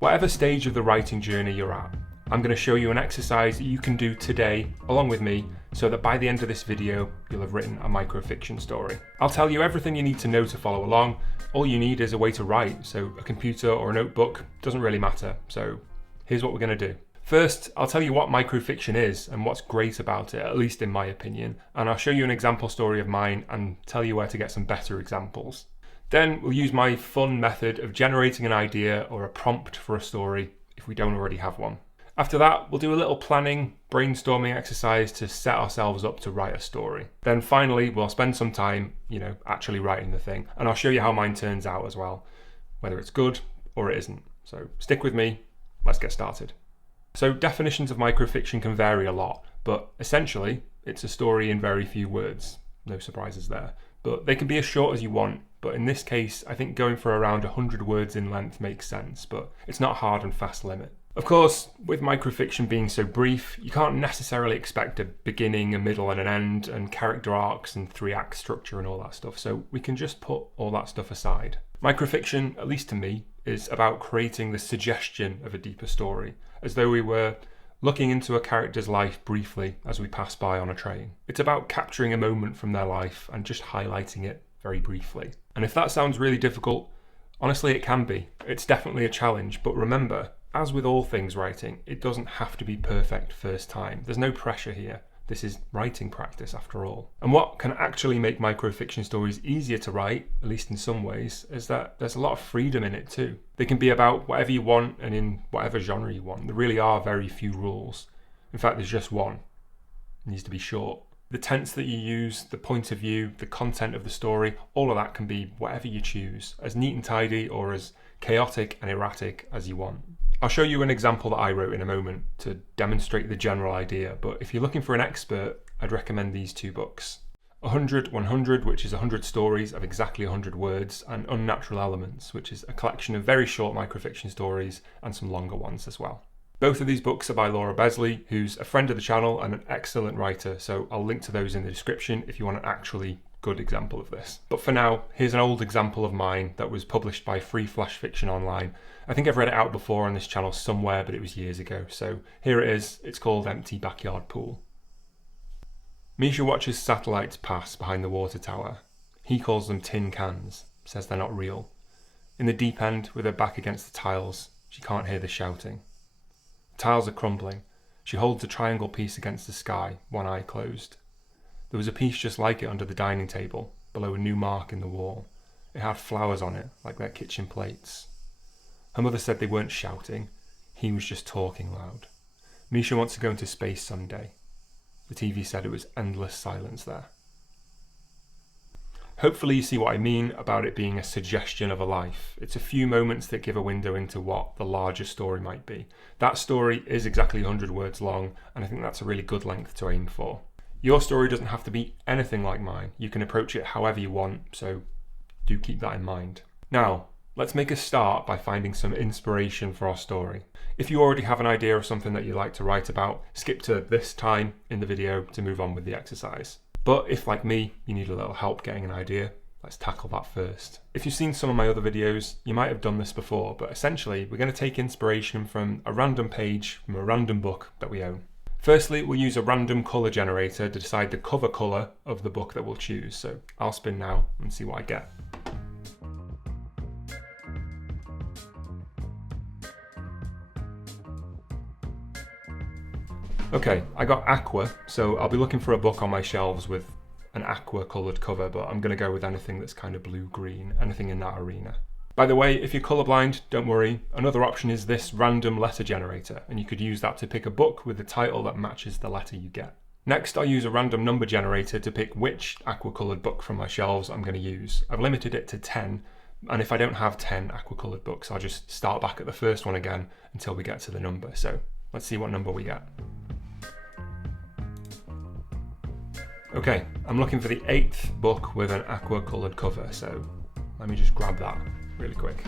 Whatever stage of the writing journey you're at, I'm going to show you an exercise that you can do today along with me so that by the end of this video you'll have written a microfiction story. I'll tell you everything you need to know to follow along. All you need is a way to write, so a computer or a notebook doesn't really matter. So here's what we're going to do. First, I'll tell you what microfiction is and what's great about it, at least in my opinion, and I'll show you an example story of mine and tell you where to get some better examples. Then we'll use my fun method of generating an idea or a prompt for a story if we don't already have one. After that, we'll do a little planning, brainstorming exercise to set ourselves up to write a story. Then finally, we'll spend some time, actually writing the thing, and I'll show you how mine turns out as well, whether it's good or it isn't. So stick with me, let's get started. So definitions of microfiction can vary a lot, but essentially it's a story in very few words. No surprises there. But they can be as short as you want, but in this case I think going for around 100 words in length makes sense, but it's not a hard and fast limit. Of course, with microfiction being so brief, you can't necessarily expect a beginning, a middle and an end, and character arcs and 3-act structure and all that stuff, so we can just put all that stuff aside. Microfiction, at least to me, is about creating the suggestion of a deeper story, as though we were looking into a character's life briefly as we pass by on a train. It's about capturing a moment from their life and just highlighting it very briefly. And if that sounds really difficult, honestly it can be. It's definitely a challenge, but remember, as with all things writing, it doesn't have to be perfect first time. There's no pressure here. This is writing practice after all. And what can actually make microfiction stories easier to write, at least in some ways, is that there's a lot of freedom in it too. They can be about whatever you want and in whatever genre you want. There really are very few rules. In fact, there's just one. It needs to be short. The tense that you use, the point of view, the content of the story, all of that can be whatever you choose, as neat and tidy or as chaotic and erratic as you want. I'll show you an example that I wrote in a moment to demonstrate the general idea, but if you're looking for an expert, I'd recommend these two books. 100, which is 100 stories of exactly 100 words, and Unnatural Elements, which is a collection of very short microfiction stories and some longer ones as well. Both of these books are by Laura Besley, who's a friend of the channel and an excellent writer, so I'll link to those in the description if you want an actually good example of this. But for now, here's an old example of mine that was published by Free Flash Fiction Online. I think I've read it out before on this channel somewhere, but it was years ago. So here it is. It's called Empty Backyard Pool. Misha watches satellites pass behind the water tower. He calls them tin cans, says they're not real. In the deep end, with her back against the tiles, she can't hear the shouting. The tiles are crumbling. She holds a triangle piece against the sky, one eye closed. There was a piece just like it under the dining table, below a new mark in the wall. It had flowers on it, like their kitchen plates. Her mother said they weren't shouting, he was just talking loud. Misha wants to go into space someday. The TV said it was endless silence there. Hopefully you see what I mean about it being a suggestion of a life. It's a few moments that give a window into what the larger story might be. That story is exactly 100 words long, and I think that's a really good length to aim for. Your story doesn't have to be anything like mine. You can approach it however you want, so do keep that in mind. Now, let's make a start by finding some inspiration for our story. If you already have an idea of something that you'd like to write about, skip to this time in the video to move on with the exercise. But if, like me, you need a little help getting an idea, let's tackle that first. If you've seen some of my other videos, you might have done this before, but essentially we're going to take inspiration from a random page from a random book that we own. Firstly, we'll use a random colour generator to decide the cover colour of the book that we'll choose. So I'll spin now and see what I get. Okay, I got aqua, so I'll be looking for a book on my shelves with an aqua coloured cover, but I'm going to go with anything that's kind of blue-green, anything in that arena. By the way, if you're colourblind, don't worry. Another option is this random letter generator, and you could use that to pick a book with the title that matches the letter you get. Next, I'll use a random number generator to pick which aqua-coloured book from my shelves I'm going to use. I've limited it to 10, and if I don't have 10 aqua-coloured books, I'll just start back at the first one again until we get to the number. So let's see what number we get. Okay, I'm looking for the 8th book with an aqua-coloured cover, so let me just grab that really quick.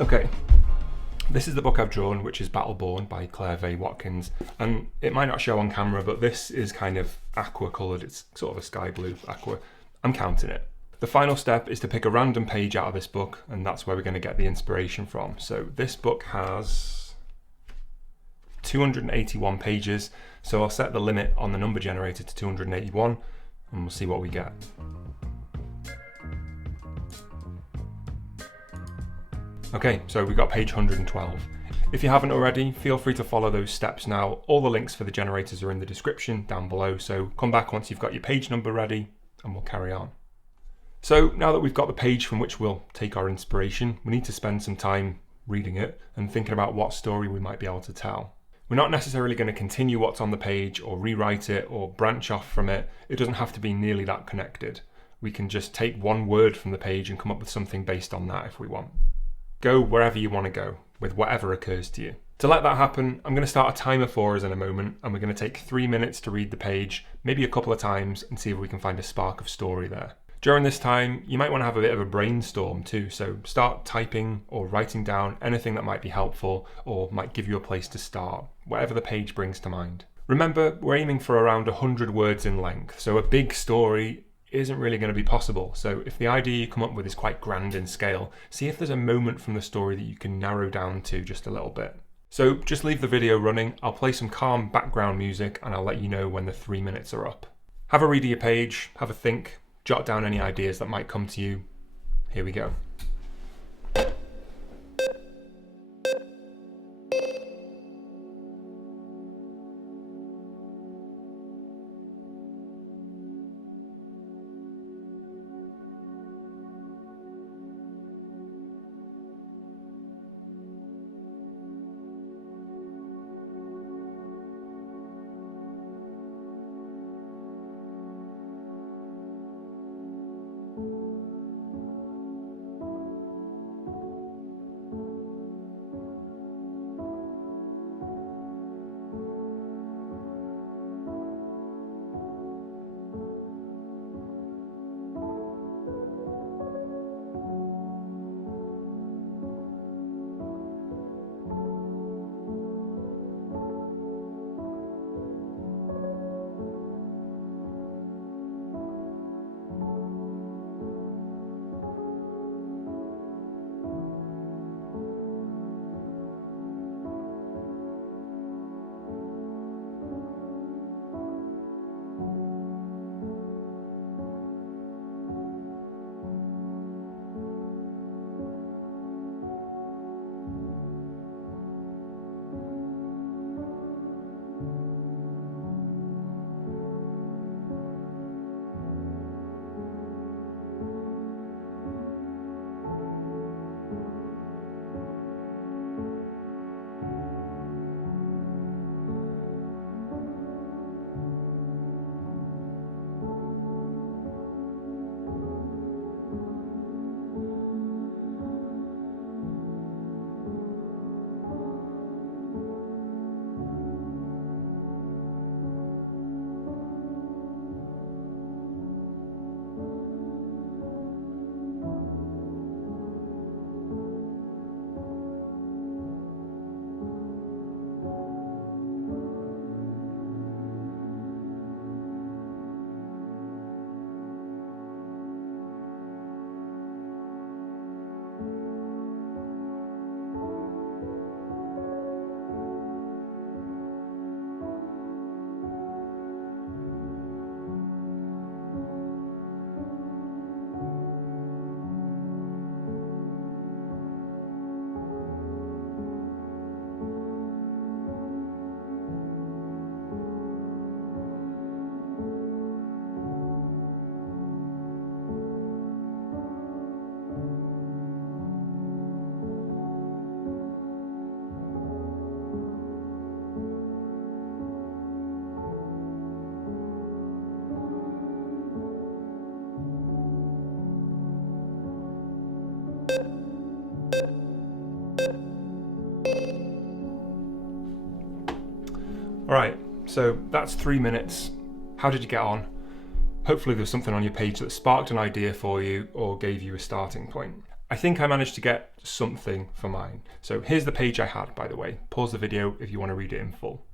Okay, This is the book I've drawn, which is Battleborn by Claire V. Watkins, and it might not show on camera, but this is kind of aqua coloured. It's sort of a sky blue aqua. I'm counting it. The final step is to pick a random page out of this book, and that's where we're going to get the inspiration from. So this book has 281 pages, so I'll set the limit on the number generator to 281, and we'll see what we get. Okay, so we've got page 112. If you haven't already, feel free to follow those steps now. All the links for the generators are in the description down below, so come back once you've got your page number ready and we'll carry on. So now that we've got the page from which we'll take our inspiration, we need to spend some time reading it and thinking about what story we might be able to tell. We're not necessarily going to continue what's on the page or rewrite it or branch off from it. It doesn't have to be nearly that connected. We can just take one word from the page and come up with something based on that if we want. Go wherever you want to go, with whatever occurs to you. To let that happen, I'm going to start a timer for us in a moment, and we're going to take 3 minutes to read the page, maybe a couple of times, and see if we can find a spark of story there. During this time, you might want to have a bit of a brainstorm too, so start typing or writing down anything that might be helpful or might give you a place to start, whatever the page brings to mind. Remember, we're aiming for around 100 words in length, so a big story isn't really going to be possible. So if the idea you come up with is quite grand in scale, see if there's a moment from the story that you can narrow down to just a little bit. So just leave the video running, I'll play some calm background music and I'll let you know when the 3 minutes are up. Have a read of your page, have a think, jot down any ideas that might come to you. Here we go. Alright, so that's 3 minutes. How did you get on? Hopefully there's something on your page that sparked an idea for you or gave you a starting point. I think I managed to get something for mine. So here's the page I had, by the way. Pause the video if you want to read it in full.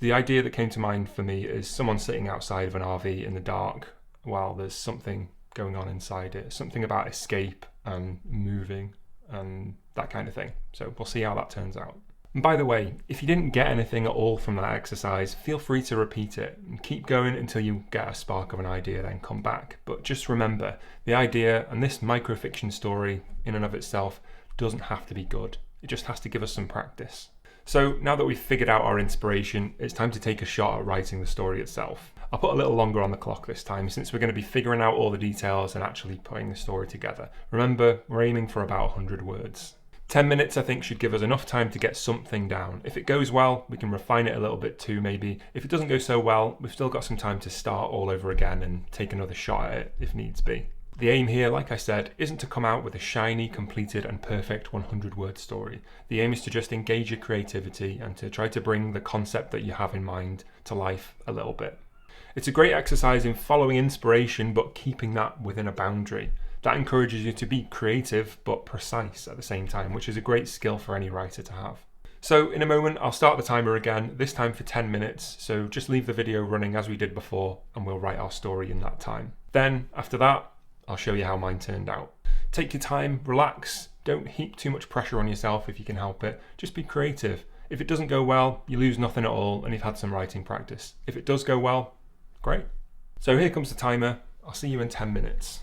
The idea that came to mind for me is someone sitting outside of an RV in the dark while there's something going on inside it. Something about escape and moving and that kind of thing. So we'll see how that turns out. And by the way, if you didn't get anything at all from that exercise, feel free to repeat it and keep going until you get a spark of an idea, then come back. But just remember, the idea and this microfiction story in and of itself doesn't have to be good. It just has to give us some practice. So now that we've figured out our inspiration, it's time to take a shot at writing the story itself. I'll put a little longer on the clock this time since we're going to be figuring out all the details and actually putting the story together. Remember, we're aiming for about 100 words. 10 minutes I think should give us enough time to get something down. If it goes well, we can refine it a little bit too maybe. If it doesn't go so well, we've still got some time to start all over again and take another shot at it if needs be. The aim here, like I said, isn't to come out with a shiny, completed and perfect 100-word story. The aim is to just engage your creativity and to try to bring the concept that you have in mind to life a little bit. It's a great exercise in following inspiration but keeping that within a boundary. That encourages you to be creative but precise at the same time, which is a great skill for any writer to have. So in a moment I'll start the timer again, this time for 10 minutes, so just leave the video running as we did before and we'll write our story in that time. Then after that, I'll show you how mine turned out. Take your time, relax, don't heap too much pressure on yourself if you can help it, just be creative. If it doesn't go well, you lose nothing at all and you've had some writing practice. If it does go well, great. So here comes the timer, I'll see you in 10 minutes.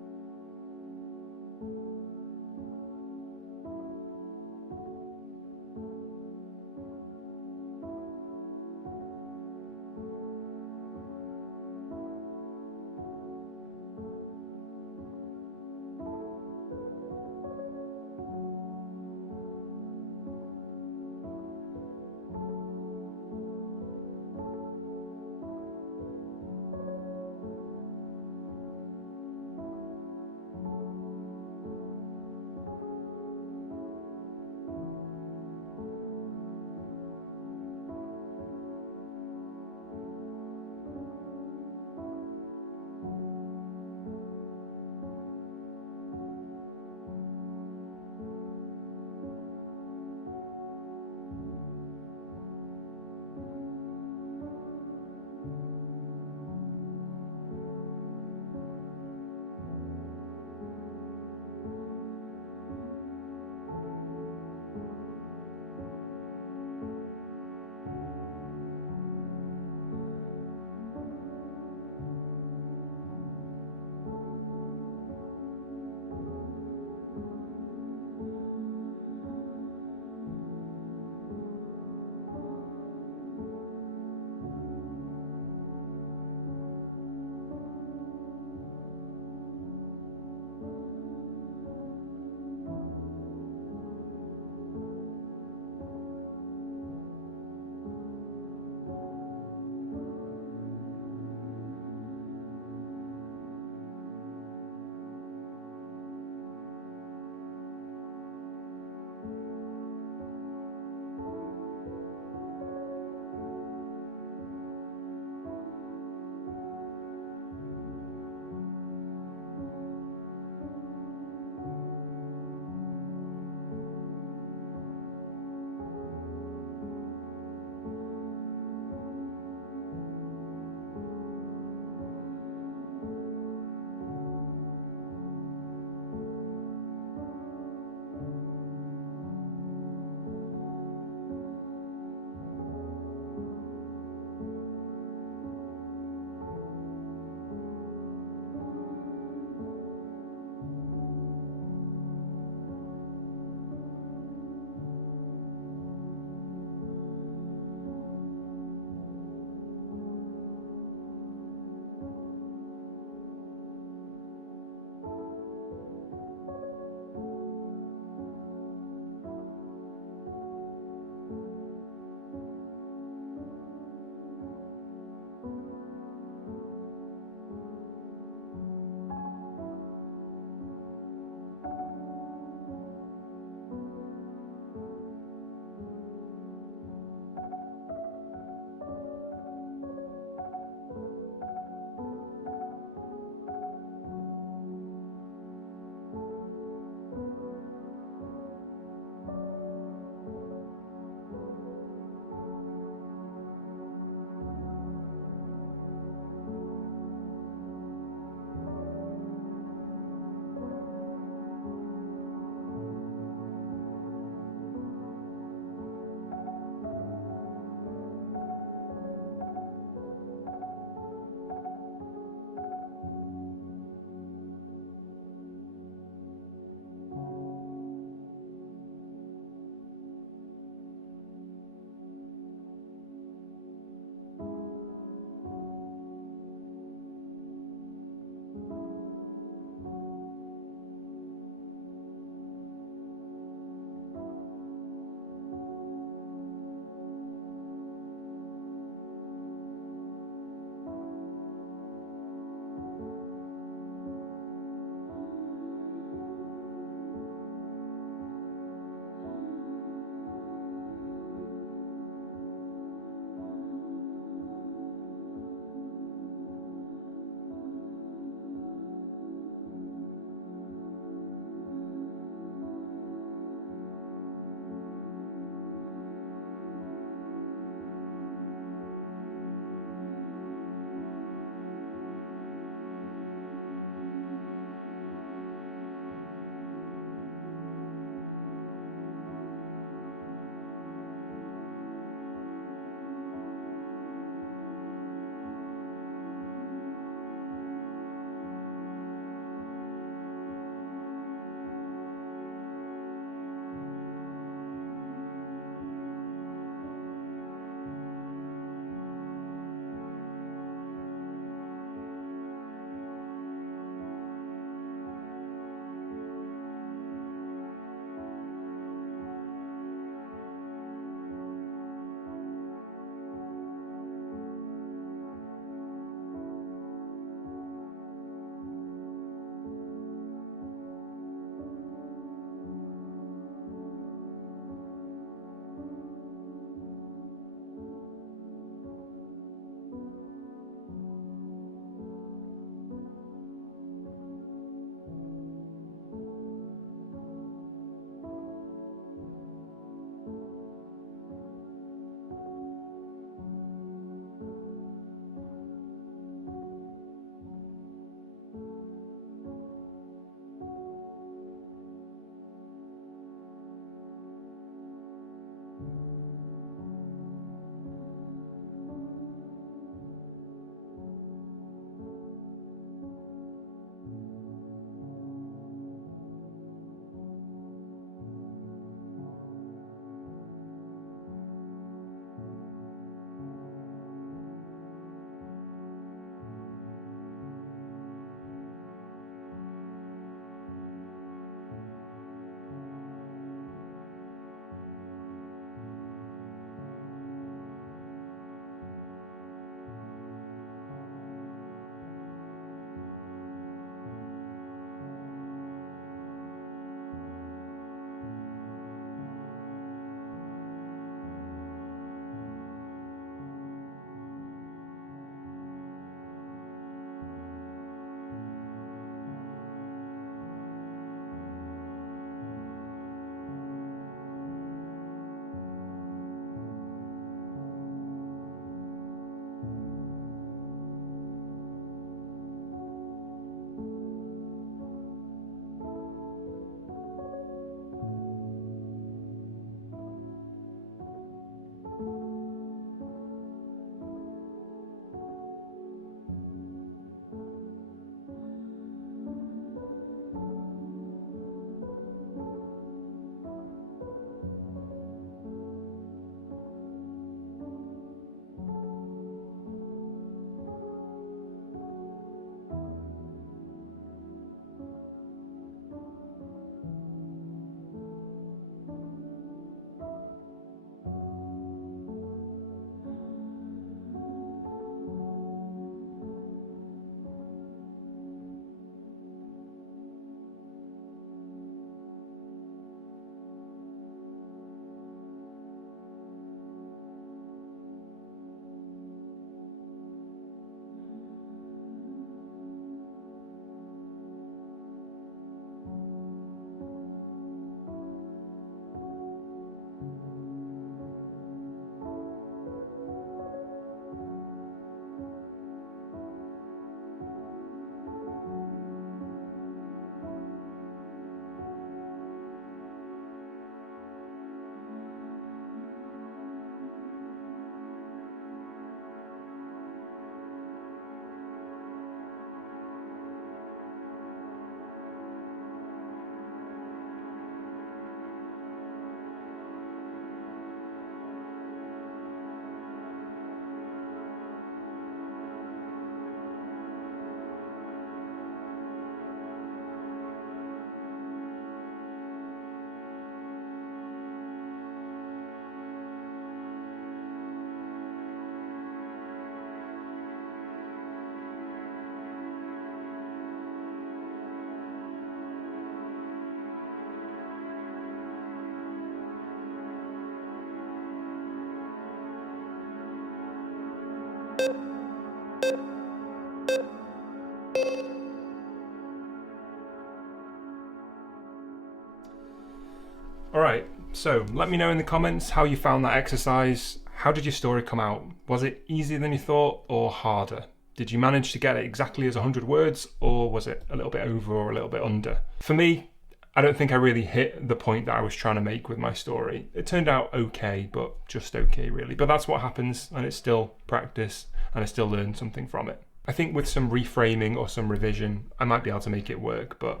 Alright, so let me know in the comments how you found that exercise. How did your story come out? Was it easier than you thought or harder? Did you manage to get it exactly as 100 words, or was it a little bit over or a little bit under? For me, I don't think I really hit the point that I was trying to make with my story. It turned out okay, but just okay really. But that's what happens, and it's still practice, and I still learned something from it. I think with some reframing or some revision, I might be able to make it work, but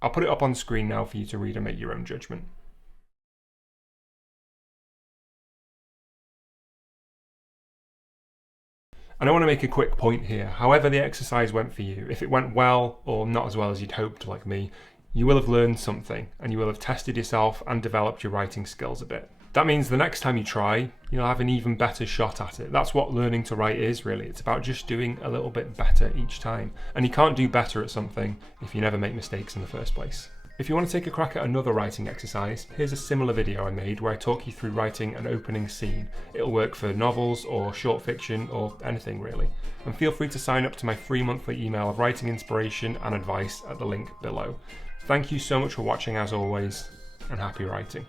I'll put it up on screen now for you to read and make your own judgment. And I want to make a quick point here. However the exercise went for you, if it went well or not as well as you'd hoped like me, you will have learned something and you will have tested yourself and developed your writing skills a bit. That means the next time you try, you'll have an even better shot at it. That's what learning to write is really. It's about just doing a little bit better each time. And you can't do better at something if you never make mistakes in the first place. If you want to take a crack at another writing exercise, here's a similar video I made where I talk you through writing an opening scene. It'll work for novels or short fiction or anything really. And feel free to sign up to my free monthly email of writing inspiration and advice at the link below. Thank you so much for watching as always, and happy writing.